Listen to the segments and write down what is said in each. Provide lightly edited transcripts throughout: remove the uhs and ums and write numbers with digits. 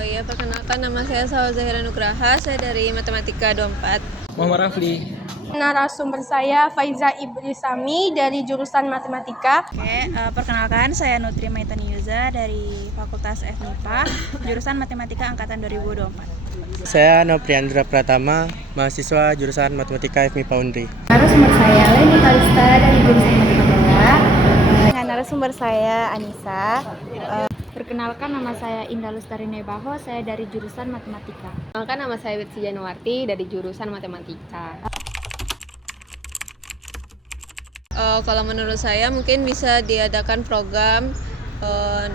Ya, perkenalkan nama saya Salwa Zahira Nugraha, saya dari Matematika 24. Muhammad Rafli. Narasumber saya Faiza Ibrisami dari jurusan Matematika. Perkenalkan saya Nutri Maitani Yuza dari Fakultas FMIPA, jurusan Matematika angkatan 2024. Saya Nopriandra Pratama, mahasiswa jurusan Matematika FMIPA Unri. Narasumber saya Leni Kalista dari jurusan Matematika. Narasumber saya Anissa. Perkenalkan nama saya Indah Lustari Nebaho, saya dari jurusan Matematika. Perkenalkan nama saya Witsi Januarti dari jurusan Matematika. Kalau menurut saya mungkin bisa diadakan program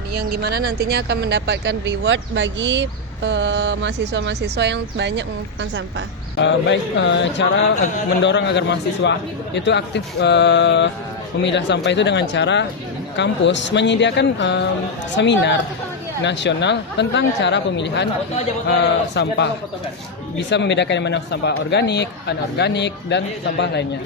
yang dimana nantinya akan mendapatkan reward bagi mahasiswa-mahasiswa yang banyak mengumpulkan sampah. Cara mendorong agar mahasiswa itu aktif memilah sampah itu dengan cara kampus menyediakan seminar nasional tentang cara pemilihan sampah. Bisa membedakan yang mana sampah organik, anorganik, dan sampah lainnya.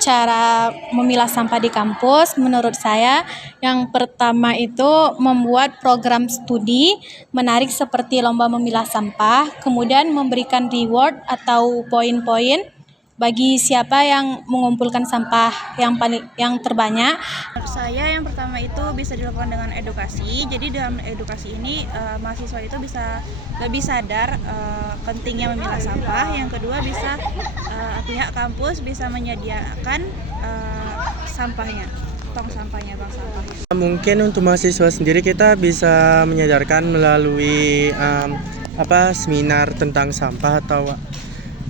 Cara memilah sampah di kampus menurut saya yang pertama itu membuat program studi menarik seperti lomba memilah sampah, kemudian memberikan reward atau poin-poin bagi siapa yang mengumpulkan sampah yang terbanyak. Menurut saya yang pertama itu bisa dilakukan dengan edukasi. Jadi dalam edukasi ini mahasiswa itu bisa lebih sadar pentingnya memilah sampah. Yang kedua bisa pihak kampus bisa menyediakan sampahnya, tong sampahnya, bank sampahnya. Mungkin untuk mahasiswa sendiri kita bisa menyadarkan melalui seminar tentang sampah atau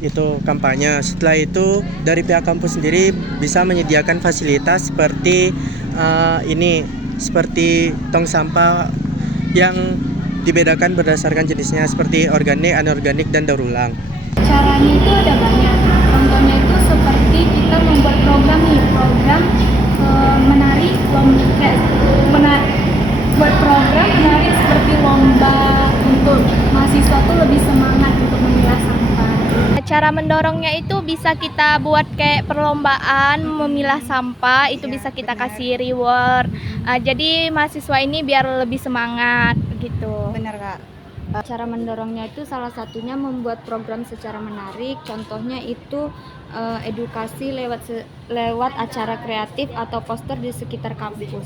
itu kampanye. Setelah itu dari pihak kampus sendiri bisa menyediakan fasilitas seperti seperti tong sampah yang dibedakan berdasarkan jenisnya seperti organik, anorganik, dan daur ulang. Caranya itu ada banyak. Contohnya itu seperti kita membuat program menarik, buat program menarik seperti lomba untuk mahasiswa tuh lebih semangat untuk memilah sampah. Cara mendorongnya itu bisa kita buat kayak perlombaan memilah sampah, itu bisa kita kasih reward. Jadi mahasiswa ini biar lebih semangat gitu. Benar, Kak. Cara mendorongnya itu salah satunya membuat program secara menarik. Contohnya itu edukasi lewat acara kreatif atau poster di sekitar kampus.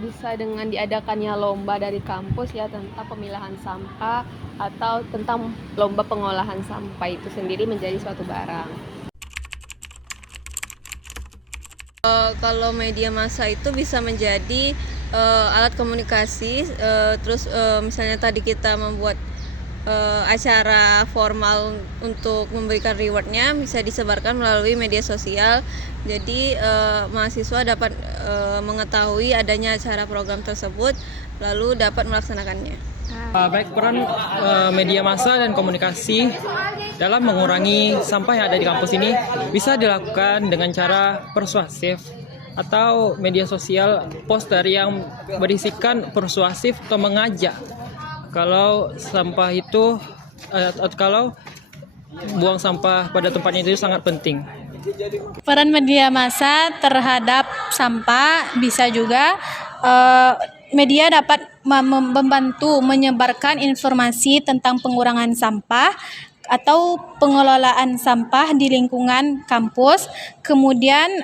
Bisa dengan diadakannya lomba dari kampus ya tentang pemilahan sampah atau tentang lomba pengolahan sampah itu sendiri menjadi suatu barang. Kalau media massa itu bisa menjadi alat komunikasi, terus misalnya tadi kita membuat acara formal untuk memberikan rewardnya bisa disebarkan melalui media sosial. Jadi mahasiswa dapat mengetahui adanya acara program tersebut lalu dapat melaksanakannya. Baik peran media massa dan komunikasi dalam mengurangi sampah yang ada di kampus ini bisa dilakukan dengan cara persuasif atau media sosial poster yang berisikan persuasif atau mengajak kalau sampah itu kalau buang sampah pada tempatnya itu sangat penting. Peran media massa terhadap sampah bisa juga media dapat membantu menyebarkan informasi tentang pengurangan sampah atau pengelolaan sampah di lingkungan kampus. Kemudian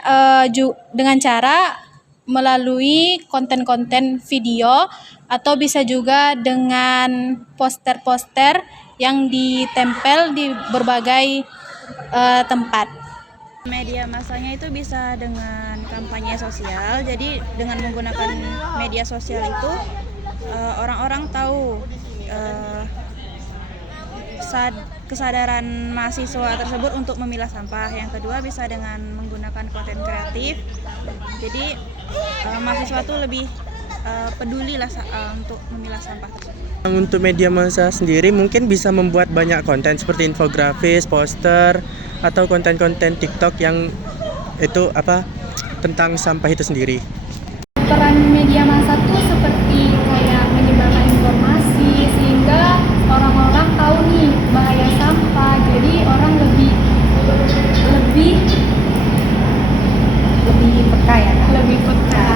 dengan cara melalui konten-konten video atau bisa juga dengan poster-poster yang ditempel di berbagai tempat. Media massanya itu bisa dengan kampanye sosial. Jadi dengan menggunakan media sosial itu orang-orang tahu kesadaran mahasiswa tersebut untuk memilah sampah. Yang kedua bisa dengan menggunakan konten kreatif. Jadi mahasiswa tuh lebih peduli lah untuk memilah sampah tersebut. Untuk media massa sendiri mungkin bisa membuat banyak konten seperti infografis, poster, atau konten-konten TikTok yang itu tentang sampah itu sendiri. Peran media massa tuh seperti kayak menyebarkan informasi sehingga orang-orang tahu nih bahaya sampah. Jadi orang lebih peka ya, Kak? Lebih peka.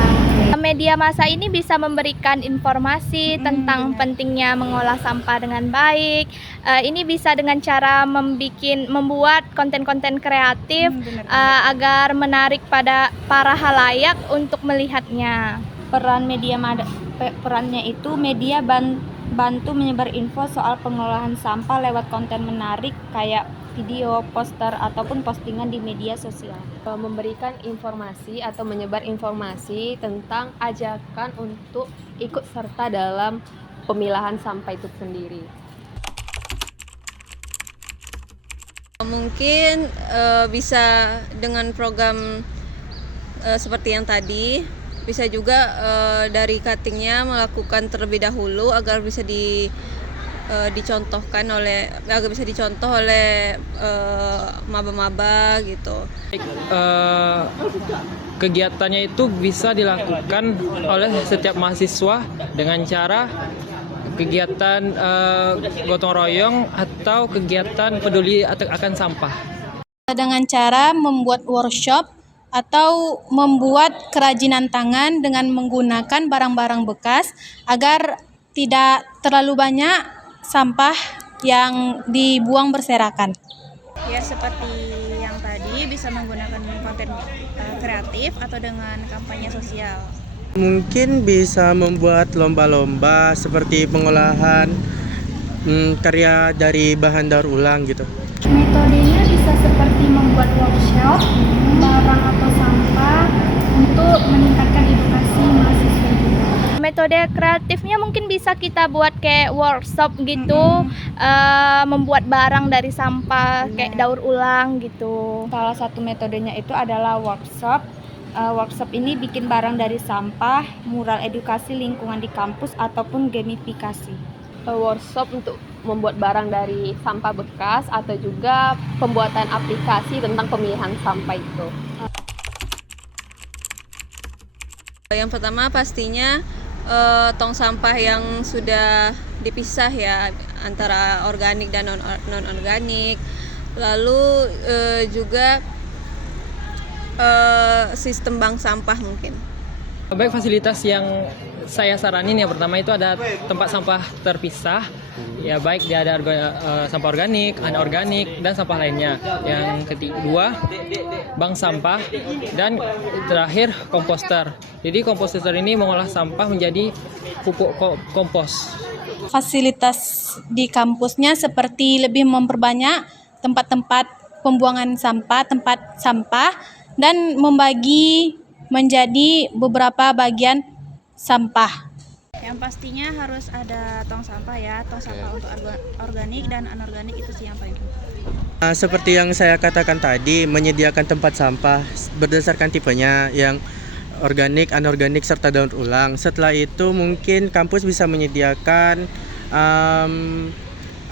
Media media massa ini bisa memberikan informasi tentang pentingnya mengolah sampah dengan baik. Ini bisa dengan cara membuat konten-konten kreatif agar menarik pada para halayak untuk melihatnya. Perannya itu media bantu menyebar info soal pengolahan sampah lewat konten menarik kayak video, poster, ataupun postingan di media sosial. Memberikan informasi atau menyebar informasi tentang ajakan untuk ikut serta dalam pemilahan sampah itu sendiri. Mungkin bisa dengan program seperti yang tadi, bisa juga dari cuttingnya melakukan terlebih dahulu agar bisa dicontoh oleh maba-maba gitu. Kegiatannya itu bisa dilakukan oleh setiap mahasiswa dengan cara kegiatan gotong royong atau kegiatan peduli akan sampah. Dengan cara membuat workshop atau membuat kerajinan tangan dengan menggunakan barang-barang bekas agar tidak terlalu banyak sampah yang dibuang berserakan. Ya seperti yang tadi, bisa menggunakan konten kreatif atau dengan kampanye sosial. Mungkin bisa membuat lomba-lomba seperti pengolahan karya dari bahan daur ulang gitu. Metodenya bisa seperti membuat workshop, barang atau sampah untuk meningkatkan edukasi mahasiswa juga. Metode kreatifnya mungkin bisa kita buat kayak workshop gitu, membuat barang dari sampah kayak daur ulang gitu. Salah satu metodenya itu adalah workshop. Workshop ini bikin barang dari sampah, mural edukasi lingkungan di kampus, ataupun gamifikasi. Workshop untuk membuat barang dari sampah bekas atau juga pembuatan aplikasi tentang pemilihan sampah itu. Yang pertama pastinya tong sampah yang sudah dipisah ya antara organik dan non organik. Lalu juga sistem bank sampah mungkin. Baik, fasilitas yang saya saranin yang pertama itu ada tempat sampah terpisah. Ya baik dia ada sampah organik, anorganik, dan sampah lainnya. Yang kedua, bank sampah, dan terakhir komposter. Jadi komposter ini mengolah sampah menjadi pupuk kompos. Fasilitas di kampusnya seperti lebih memperbanyak tempat-tempat pembuangan sampah, tempat sampah, dan membagi menjadi beberapa bagian sampah. Yang pastinya harus ada tong sampah ya, tong sampah untuk organik dan anorganik, itu sih yang paling penting. Seperti yang saya katakan tadi, menyediakan tempat sampah berdasarkan tipenya yang organik, anorganik, serta daur ulang. Setelah itu mungkin kampus bisa menyediakan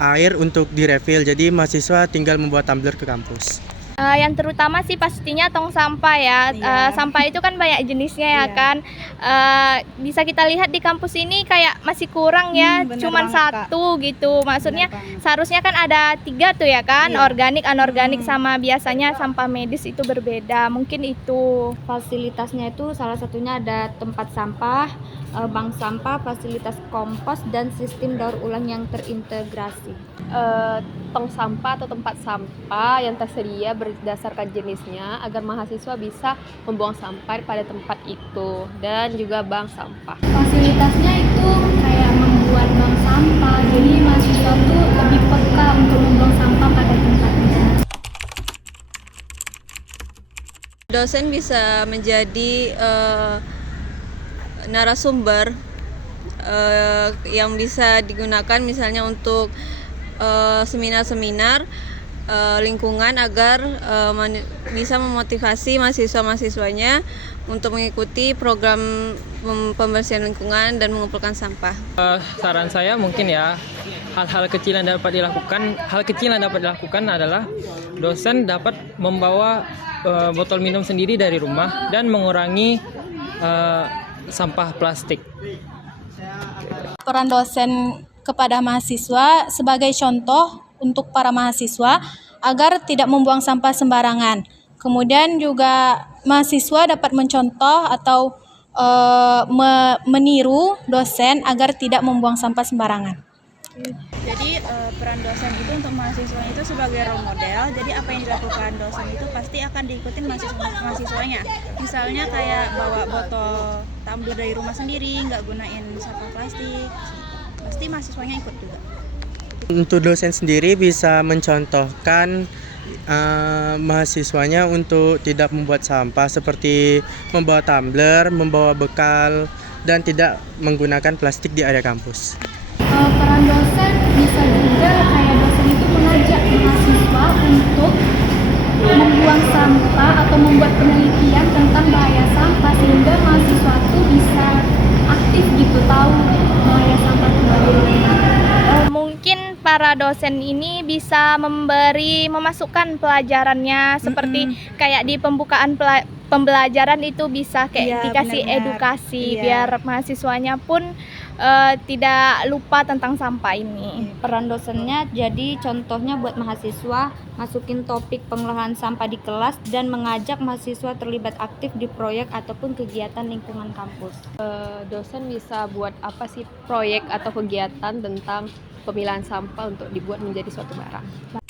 air untuk direfill, jadi mahasiswa tinggal membuat tumbler ke kampus. Yang terutama sih pastinya tong sampah ya. Sampah itu kan banyak jenisnya ya kan. Bisa kita lihat di kampus ini kayak masih kurang ya, cuman satu gitu. Maksudnya seharusnya kan ada 3 tuh ya kan, organik, anorganik, sama biasanya sampah medis itu berbeda. Mungkin itu Fasilitasnya itu salah satunya ada tempat sampah, bank sampah, fasilitas kompos, dan sistem daur ulang yang terintegrasi. Tong sampah atau tempat sampah yang tersedia berdasarkan jenisnya agar mahasiswa bisa membuang sampah pada tempat itu, dan juga bank sampah. Fasilitasnya itu kayak membuat bank sampah, jadi mahasiswa tuh lebih peka untuk membuang sampah pada tempatnya. Dosen bisa menjadi narasumber yang bisa digunakan misalnya untuk seminar-seminar lingkungan agar bisa memotivasi mahasiswa-mahasiswanya untuk mengikuti program pembersihan lingkungan dan mengumpulkan sampah. Saran saya mungkin ya, hal kecil yang dapat dilakukan adalah dosen dapat membawa botol minum sendiri dari rumah dan mengurangi sampah plastik. Peran dosen kepada mahasiswa sebagai contoh untuk para mahasiswa agar tidak membuang sampah sembarangan. Kemudian juga mahasiswa dapat mencontoh atau meniru dosen agar tidak membuang sampah sembarangan. Jadi peran dosen itu untuk mahasiswa itu sebagai role model. Jadi apa yang dilakukan dosen itu pasti akan diikutin mahasiswanya. Misalnya kayak bawa botol tumbler dari rumah sendiri, nggak gunain sampah plastik, pasti mahasiswanya ikut juga. Untuk dosen sendiri bisa mencontohkan mahasiswanya untuk tidak membuat sampah seperti membawa tumbler, membawa bekal, dan tidak menggunakan plastik di area kampus. Peran dosen bisa juga kayak dosen itu mengajak mahasiswa untuk membuang sampah atau membuat penelitian tentang bahaya sampah sehingga mahasiswa itu bisa aktif gitu tahu bahaya sampah itu bagaimana. Mungkin para dosen ini bisa memasukkan pelajarannya seperti kayak di pembukaan pembelajaran itu bisa kayak Iya, dikasih benar-benar. edukasi Iya. biar mahasiswanya pun tidak lupa tentang sampah ini. Peran dosennya jadi contohnya buat mahasiswa masukin topik pengolahan sampah di kelas dan mengajak mahasiswa terlibat aktif di proyek ataupun kegiatan lingkungan kampus. Dosen bisa buat apa sih proyek atau kegiatan tentang pemilahan sampah untuk dibuat menjadi suatu barang.